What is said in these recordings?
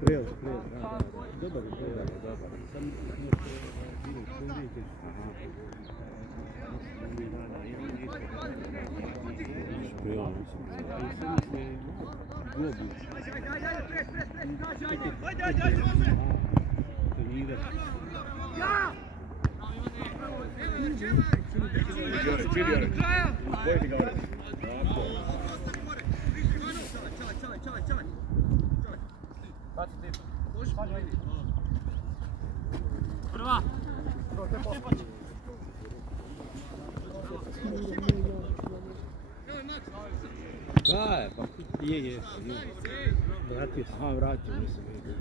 Prelaz, dobar. Sam Prva! je, pa je. Vratio se. Aha,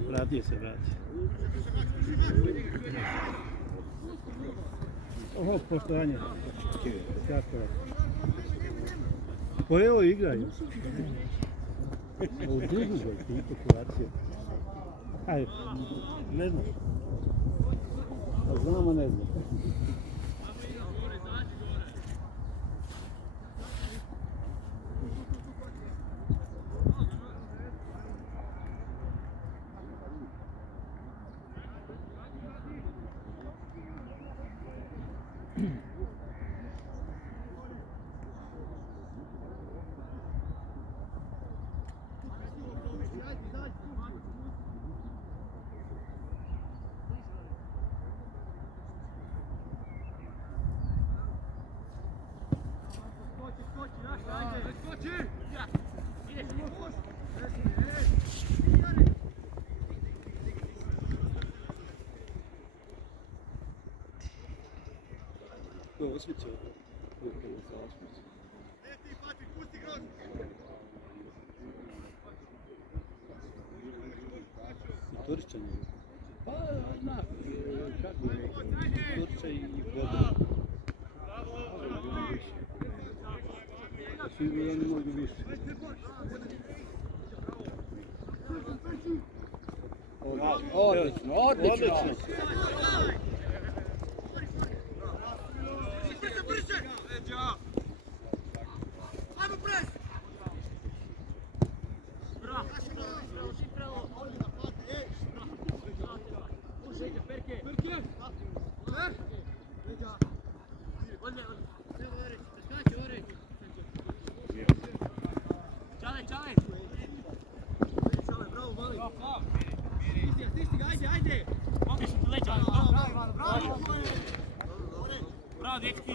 vratio se. Oho, poštovanje. Kako je? Pa evo igraju. U drugu gol, tipu Kroacije. Ajde, ne znam. A znamo, ne znam. Osmicu. Turičan je. Pa, na, kako je, Turičan i Bodar. Svi bi oni mogli više. Odlično. Ajde! Mogiš ti leđa! Bravo, dečki!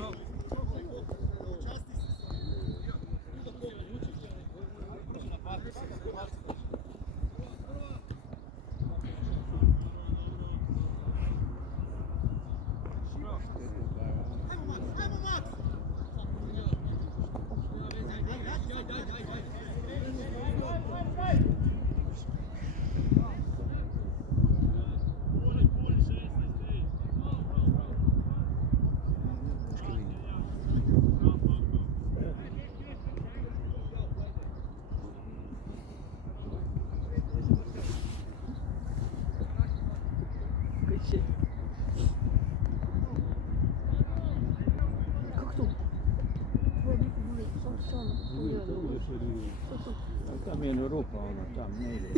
Tam je rupa, tam ne ide.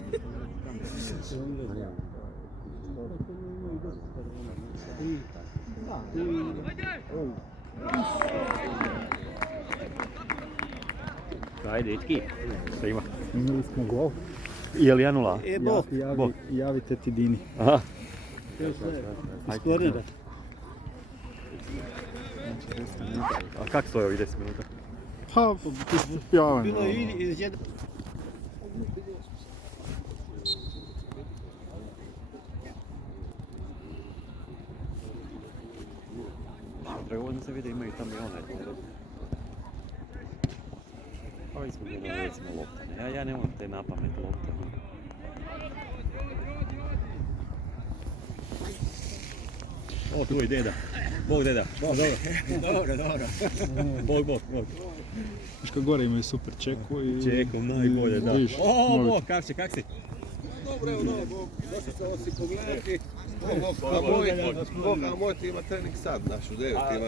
Ajde, dečki, šta ima? Imali smo gol. Je li 1-0? Bok. Javite ti Dini. Aha. Iz kornera. A kako stoje ovih 10 minuta? Pa, ispijavanje. Bilo je iz jedan... Dragovoljno se vidi, imaju tamo i onaj. Ovi smo gledali recimo loptane. Ja nemam te napamet loptane. O, tu je deda. Bog deda. Dobro. Bog. Viš kad gore imaju super čeku i... Čekom najbolje, da. Viš, O, Bog, kak si? Dobro, evo novo, došli se ovo si pogledati. Boka moj ti ima trening sad, naš u 9 ima.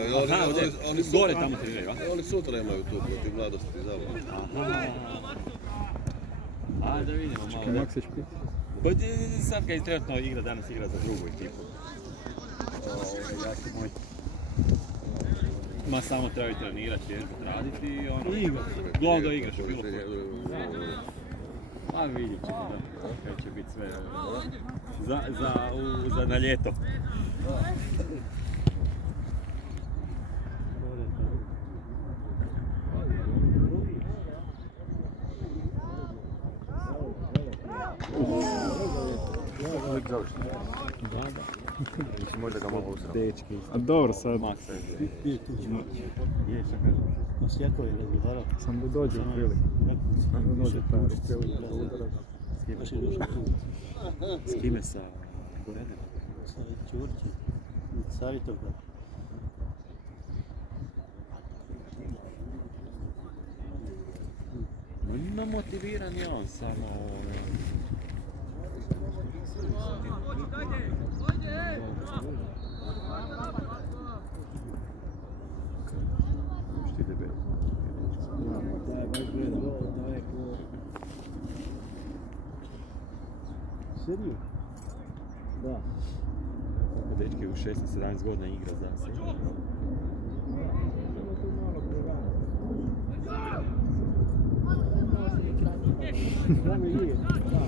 Oni gore tamo treniraju, a? Oni sutra imaju tu protiv mladosti zavrlo. Ajde da vidimo malo. Maksić piti. Pa sad ga trenutno danas igra za drugu ekipu. Jako moj. Ma samo trebaju trenirati, raditi i ono... Uglavnom da igraš bilo koje. A vidjet ćemo da kaj će biti sve za na ljeto. Možda ga mogu usrati. Dečki. A dobro sad, Maksa je. Je tu ćemo. Je, šta kažem? Pa s jako je razgovarao. sam da dođe u priliku. Da dođe ta prilika da udara. Baš je došao tu. S kime sa Gorenem? Sa Ćurćem. Savjetov. No motiviran je on, samo... Šti debel. Da, baš gledam. Da je ko... Serio? Da. Dečki u 16-17 godina igra za se. Znamo je, da.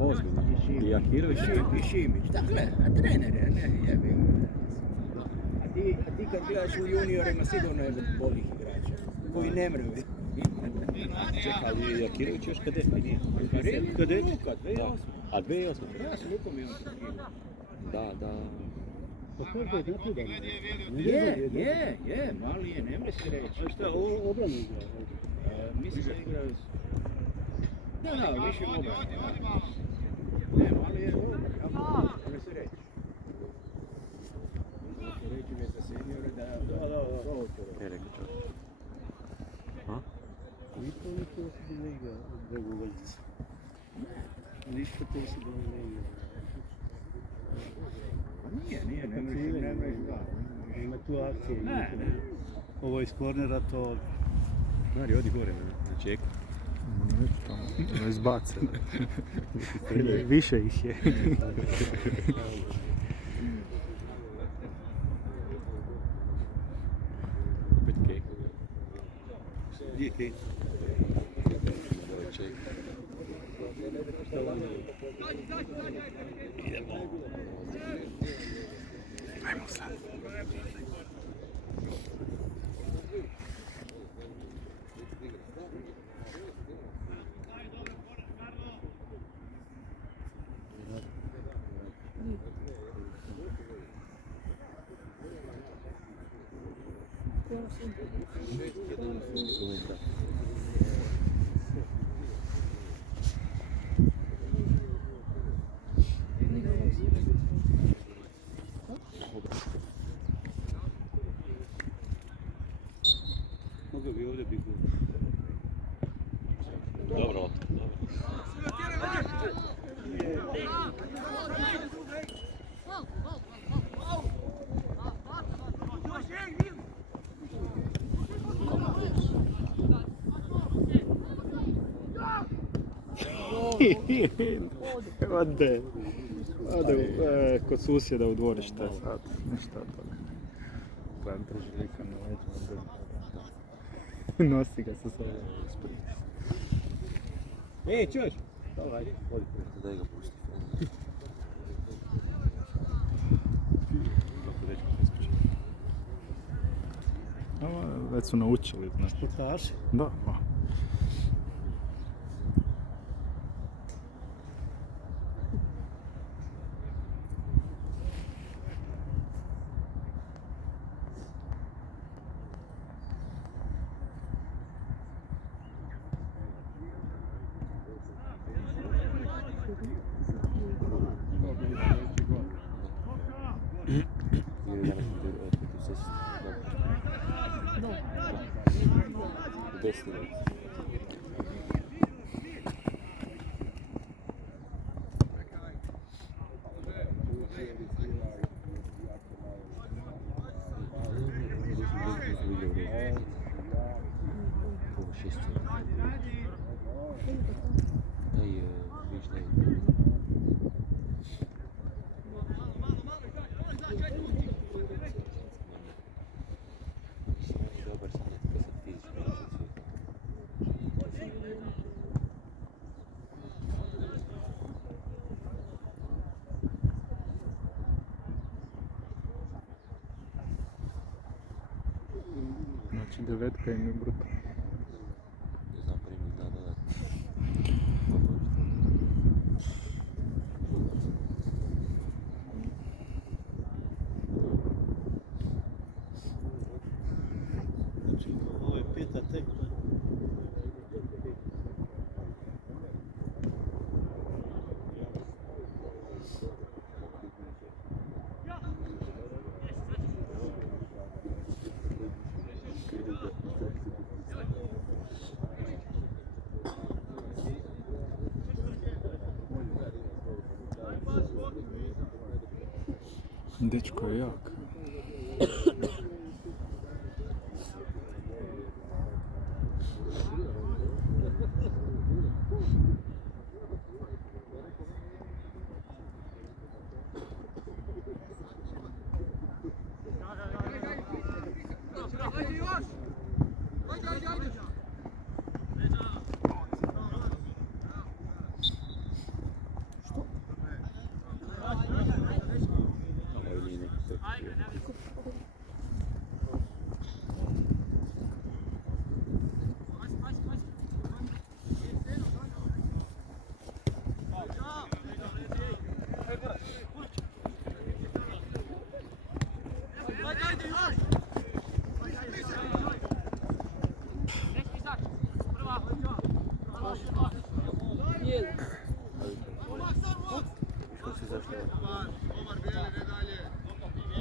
Ozbiljno. I Akirović? I Šimić, dakle, a trener je, ne, jebim. A ti kad gledaš u juniorima sigurno je boljih igrača, koji ne mraju. Čekaj, ali Akirović još kadet nije? Kadet? Luka, 2008. Da. A 2008? Ja s Lukom imam se igrao. Da. Pa kako je napredan? Je, mali je, nemoj se reći. A šta, obranu igra? Mislim da igraju s... Da, više obranu. Ne, mali je ovo, nemoj se reći. Reći mi je za seniore da... Je rekao čovjek. A? Ništa niko se ne igra drugu ulicu. Ništa posebno ne igra. Nije, ne mreš dva. Ima tu akcije. Ne. Ovo iz kornera to... Mari, odi gore na čeku. Neću tamo, ne izbace. Više ih je. Opet kek. Gdje ti? Idemo. Ajmo sad. Mogao bi ovdje biti. Dobro. Ode kod susjeda u dvorište sad, ništa od toga. Gledam treželika na leđima, nosi ga sa sobom. Ej, čuješ? Daj, vodi. Daj ga pusti. Kako dečko preskoči. Već su naučili, znaš. Sportaš? Da, Desni. Znači 9 im je bruto. Ne znam, primjer da dodat. Znači, ovo je 5. tekma. Dečko je jak.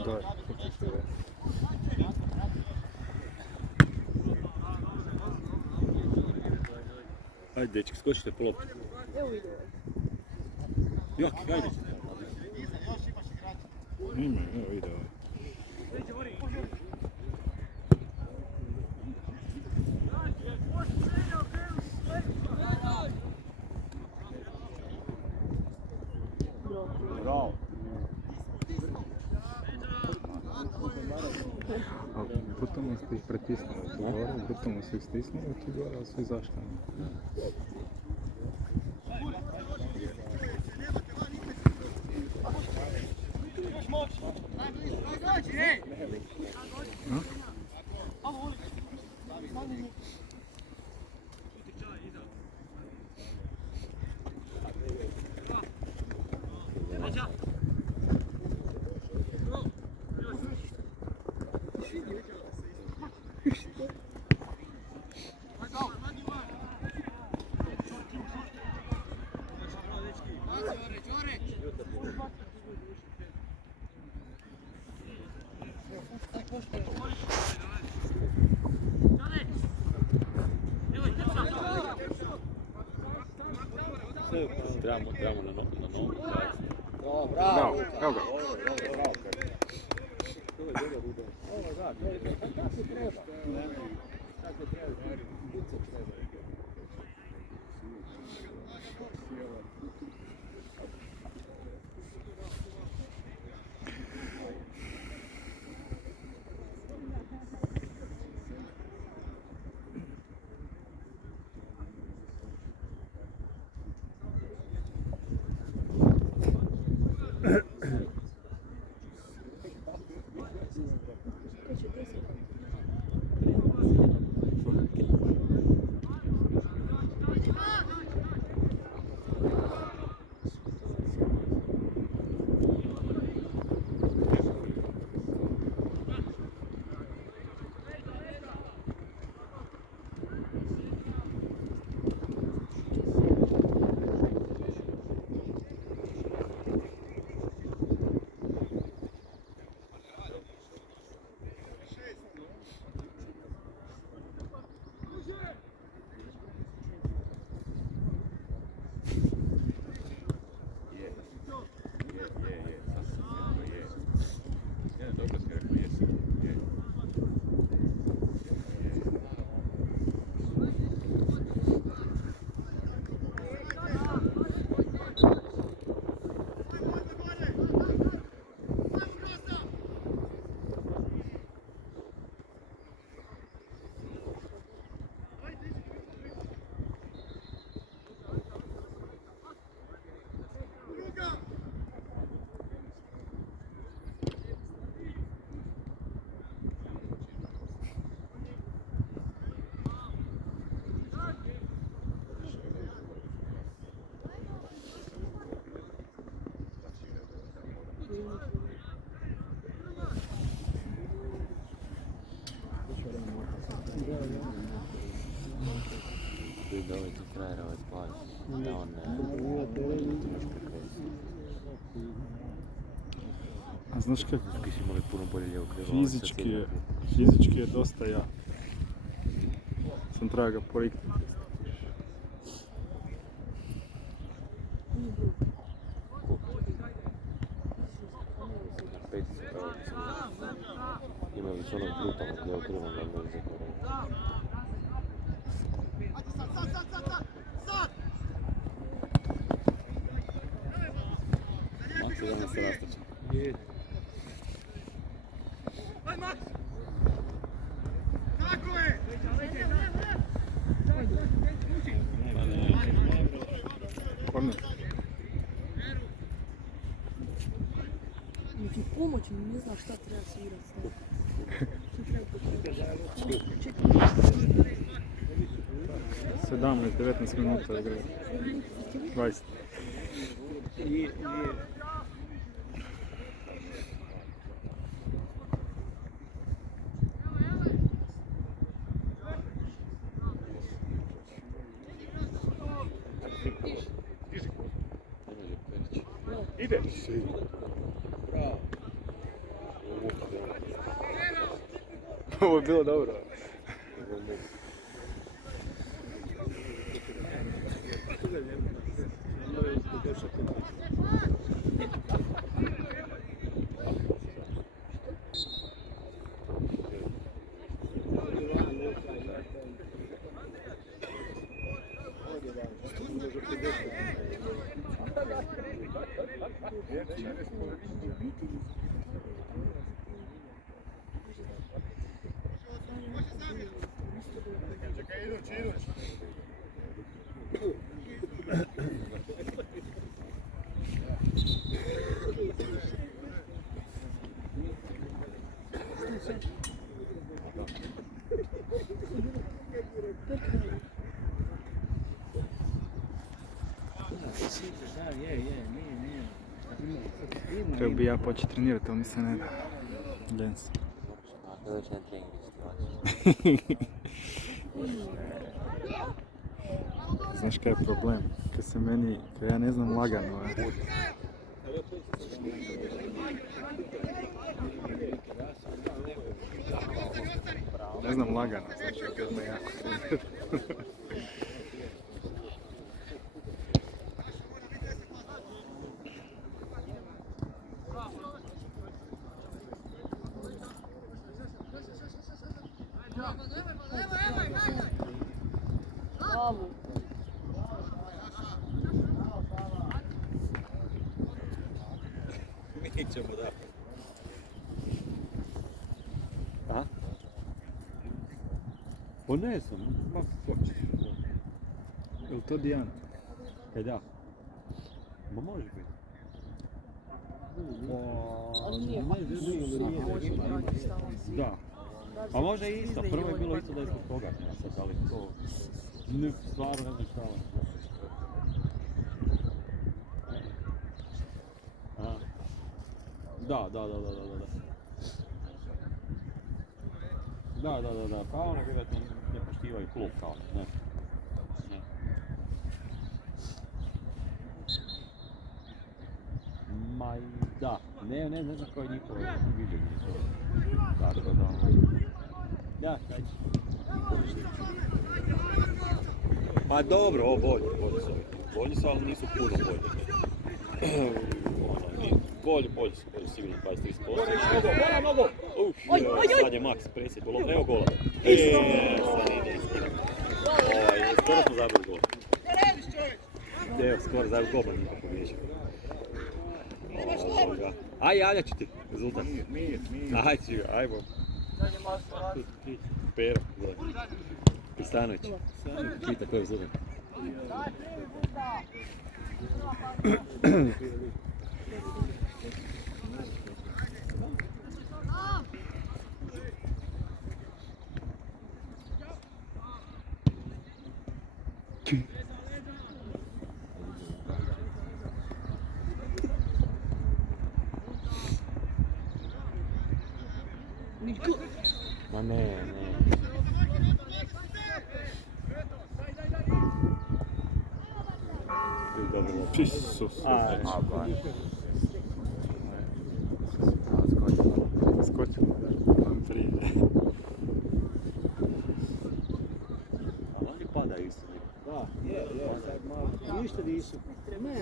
Da, što se ve. Ajde, dečki, skočite po loptu. Joki, ajde. Ima, evo ide ovaj. Bravo. A brutalno ste ih pretisnuli tu gore, brutalno ste ih stisnuli tu gore, ali su izašli. Trebamo na nogu. Bravo. Evo ga. da ovaj ti frajer ovaj plavi. Da on ti još prekreći. A znaš kako? Ti si imali puno bolje lijevo krilo. Fizički je dosta ja. Sam treba ga poriknuti. Imali su onog brutalnog lijevo krilo da je za to. Max je danas rastačan. Korner. Neki pomoć mi ne zna šta treba svirati. Šta treba 17-19 minuta igra. 20. Ide! Bravo. Ovo je bilo dobro. Treba bi ja početi trenirati, ali mi se ne da. Ljen sam. A kada će na trening biti Znaš kaj je problem? Kad ja ne znam lagano. Ne znam lagano, znači kad me jako Bravo. Mi ćemo da. A? Pa ne sam, ma hoće. Je li to Dijana? E da. Ma može biti. Ali nije može igrati stalno. Da. Pa može i isto, prvo je bilo isto da je zbog toga. Sad, ali to... Ne, stvarno ne znam šta vam. Da. Da, kao ono vjerojatno ne poštivaju klub kao, ne. Ma da, ne znam koje je njihovo viđenje. Tako da... Da, kaj će? Pa dobro, ovo bolji su ovi. Bolji su, ali nisu puno bolji. Bolji su, sigurno 23%. Nogo! Sad je Max presjed golom, evo gola. Sad ide istina. Skoro smo zabili gol. Evo, skoro zabili gol, ali nikako miješao. Aj, javljat ću ti rezultat. Aj, ću ga, ajmo. Pero, Kristanović. Čita koji je rezultat. Ma ne. Dobro, dobro. Isus. A, ba. Skočilo, da. Prije. Ali oni padaju isto. Da, je, sad malo. Ništa nisu. Ne,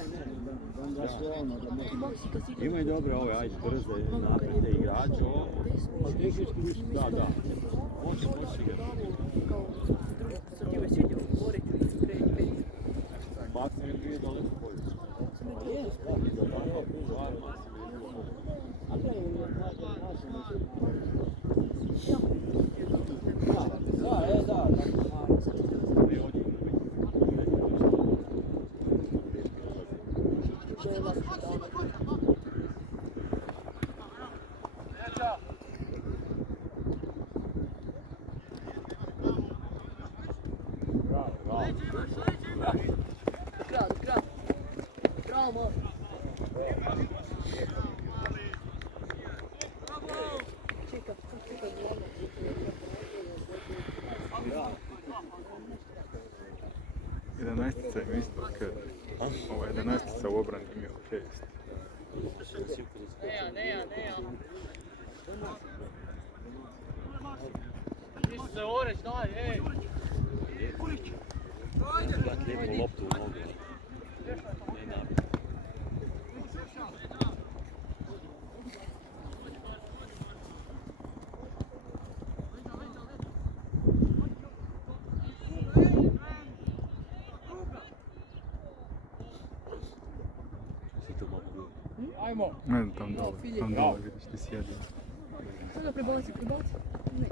da su ono, da mogu. Imaju dobre ove, ajde, brze, napredne igrače, ovo. Pa tehnički nisu. Da, da. Može igrati. Kao drugo, sad ti ovaj svidio, Boreću i Kreći. Maksim je bio daleko bolje. Da. Bravo, čekaj, Jedanaestica im isto okej. Ovo 11 u obrani im je okej isto. Ne. Nisu se oreć, daj, ej. Gledati lijepo loptu u nogu. Ne napred. Ajmo. Ne, tam dole vidiš ti sjedi. Sada prebaci. Ne.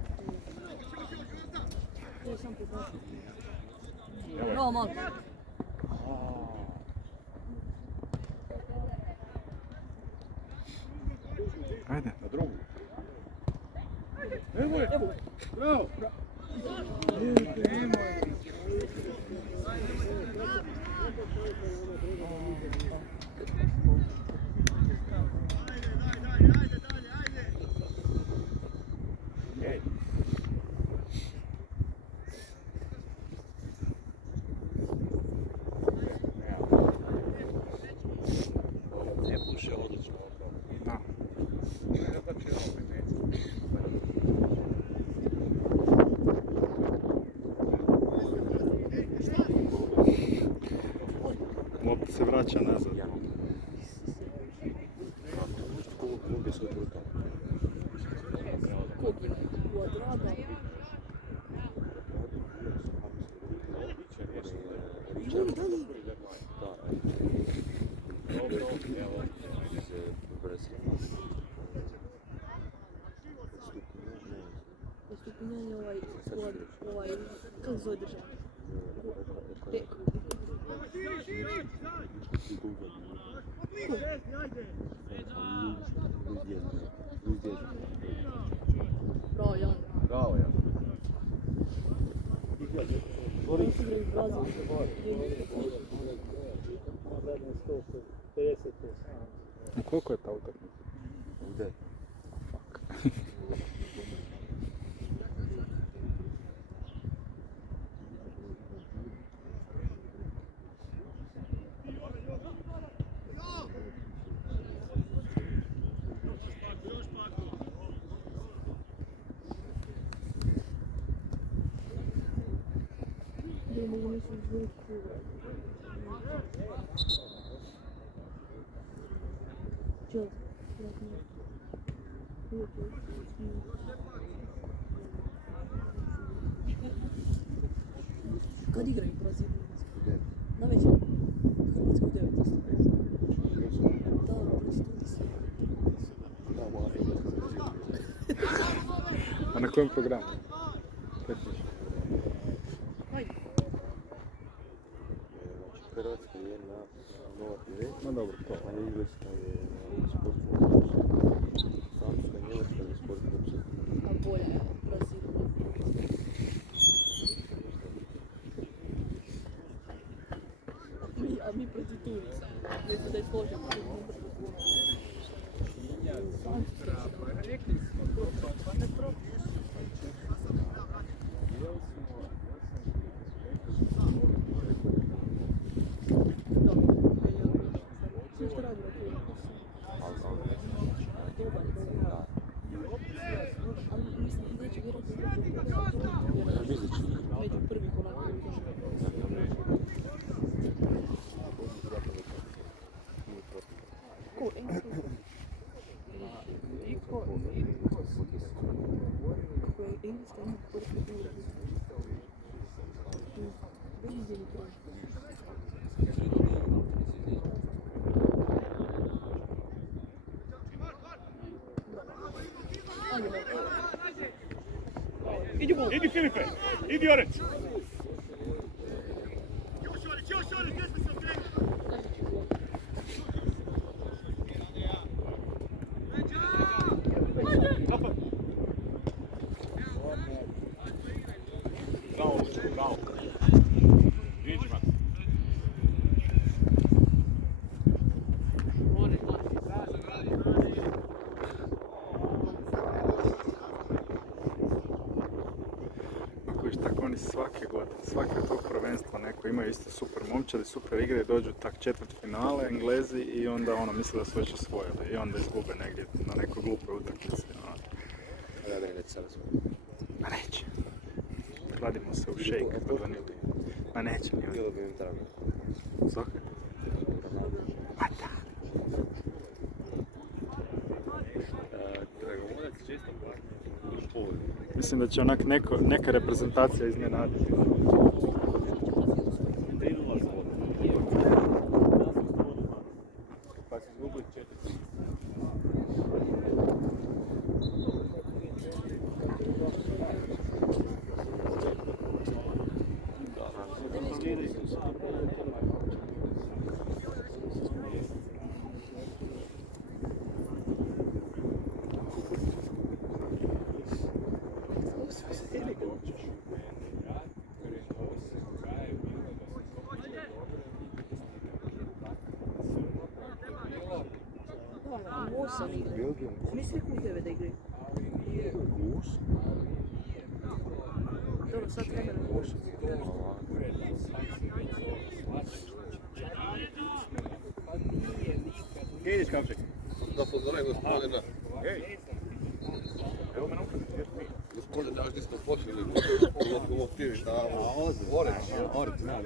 To sam prebaci. Bravo, malo. Ajde. Na drugu. Bravo. Ne puše odlično. Da. Lopta se vraća nazad. Koga su odvrtali? Kog ima? Quadrada. Stupinjanje ovaj, kako zove država? Peko. Bravo, Jan. Bravo, ja. Oni su igrali Brazil. A koliko je ta utakmica? Gde? Da mogu nešto izvući. Čel. Kad igraju Brazil? Na večer. Hrvatska u 9 isto. Da, A na kojem programu? Pretiš. Hajde. Hrvatska je na Nova TV, Ma dobro, to. a Engleska je na Sport. Francuska i Njemačka za Sport. A bolje, Brazil. A mi protiv Turca. Mislim da je složen. Dobro. Idi Filipe, idi Oreć. Bravo, bravo. Vidiš, Max. Ako viš tako oni svake godine, svake tog prvenstva neko imaju isto super momčadi, super igre i dođu tak četvrt finale, Englezi i onda ono misle da su već osvojili i onda izgube negdje na nekoj glupoj utakmici. Ja da neće sada svoj. Ma neće. Kladimo se u šejk kod vanili. Ma neće ni Bilo bi im drago. Svaka? Ma da. Dragovoljac često platno. Mislim da će onak neka reprezentacija iznenaditi. 3-0 slobodno. Pa su izgubili 4-3. Misli u tebe da igraju. Dobro, sad vremena. Ideš Kamček. Da pozdravim gospodina. Ej. Evo me nauka. Gospodin, daš nismo počeli u lokomotivi tamo. Oreć. Oreć, da.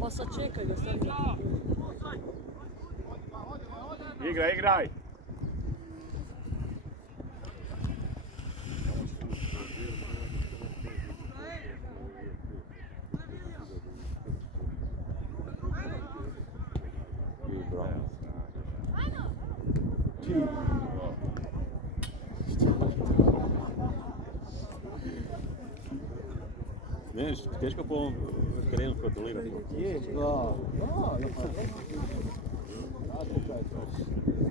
Pa sad čekaj ga, sad. Igraj, igraj. Ne, teško po ovom terenu kontrolirati.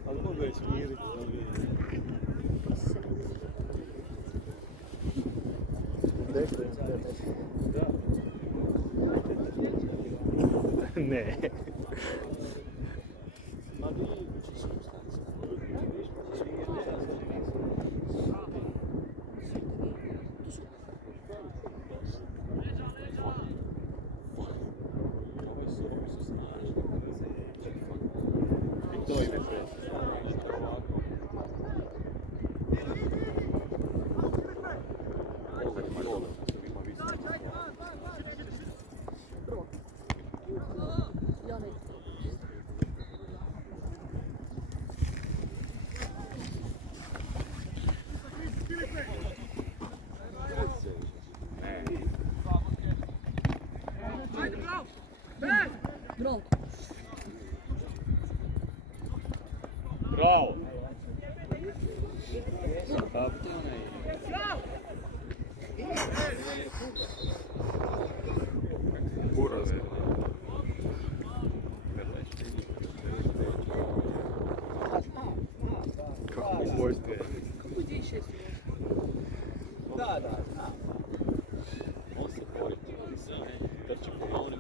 Ali mogu je smiriti. Ne. Da, znam. On se bori, trči po onim.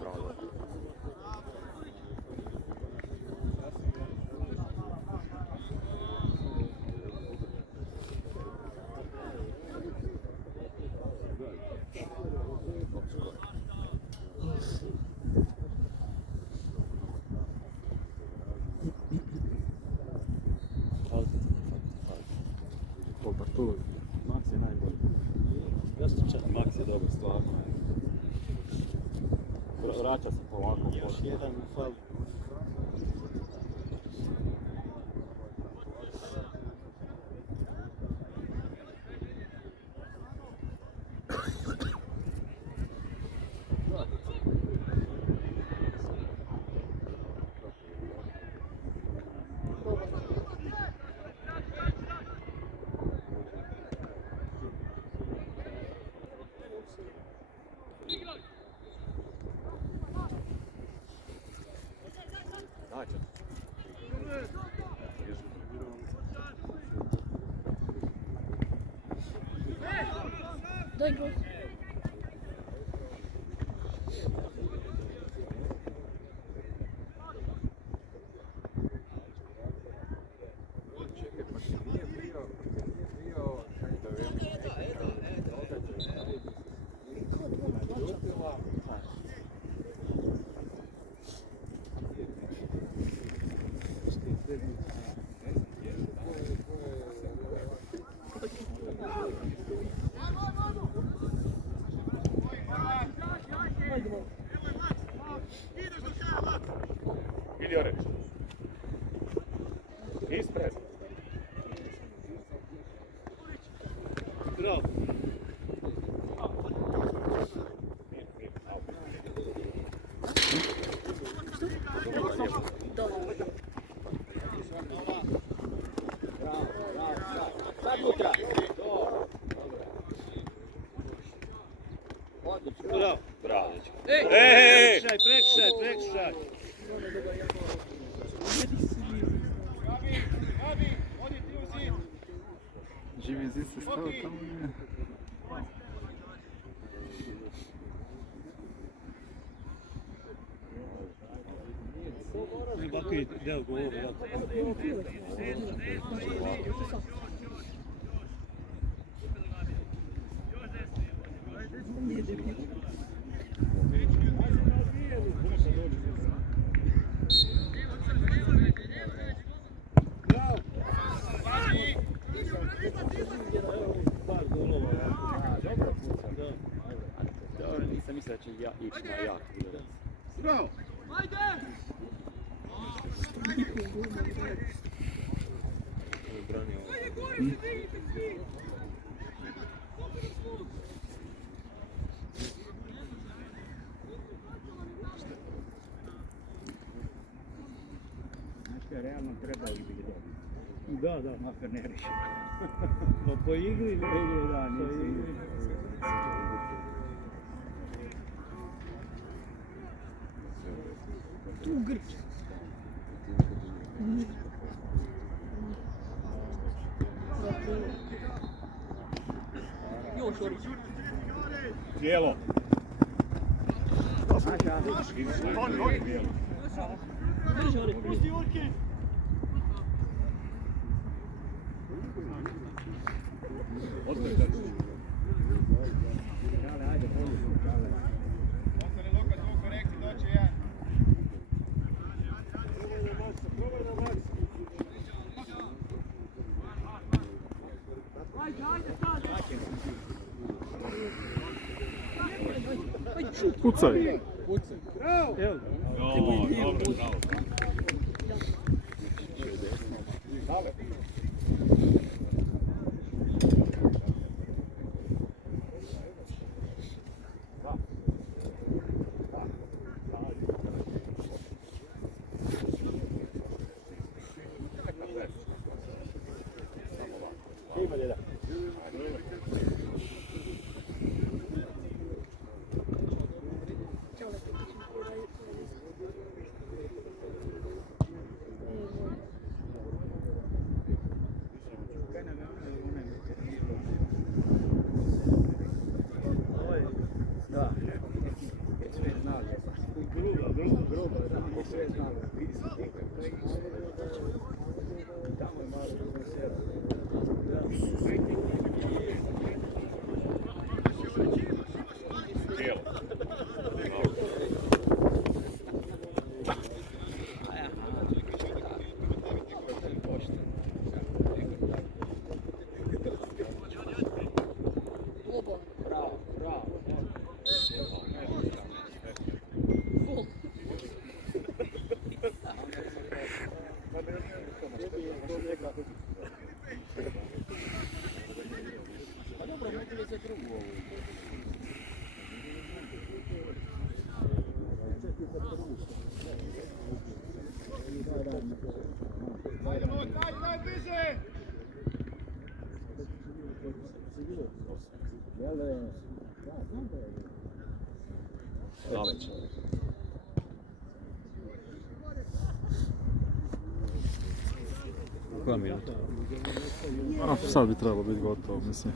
Bravo. Pol Bartulović. Max je najbolji. Max je dobar, stvarno. Vraća se polako. Još jedan fal. Daj go. Idi Oreć. Ispred. Bravo. Sad utra. Bravo. Bravo, dečko. Ej! Prekšaj. Živi zid se stao tamo. Ovako je deo govora. Dobro, nisam mislio da će ići na jak udarac. Bravo. Znači, realno trebali bi ga dobiti. Da. Makar ne reši. Pa po igri, Da, nisi. Tu grč. Još Orić. Tijelo. Drži Orić. Pucaj! Evo. Dobro. Naveć. Koja minuta? Sad bi trebalo biti gotovo, mislim.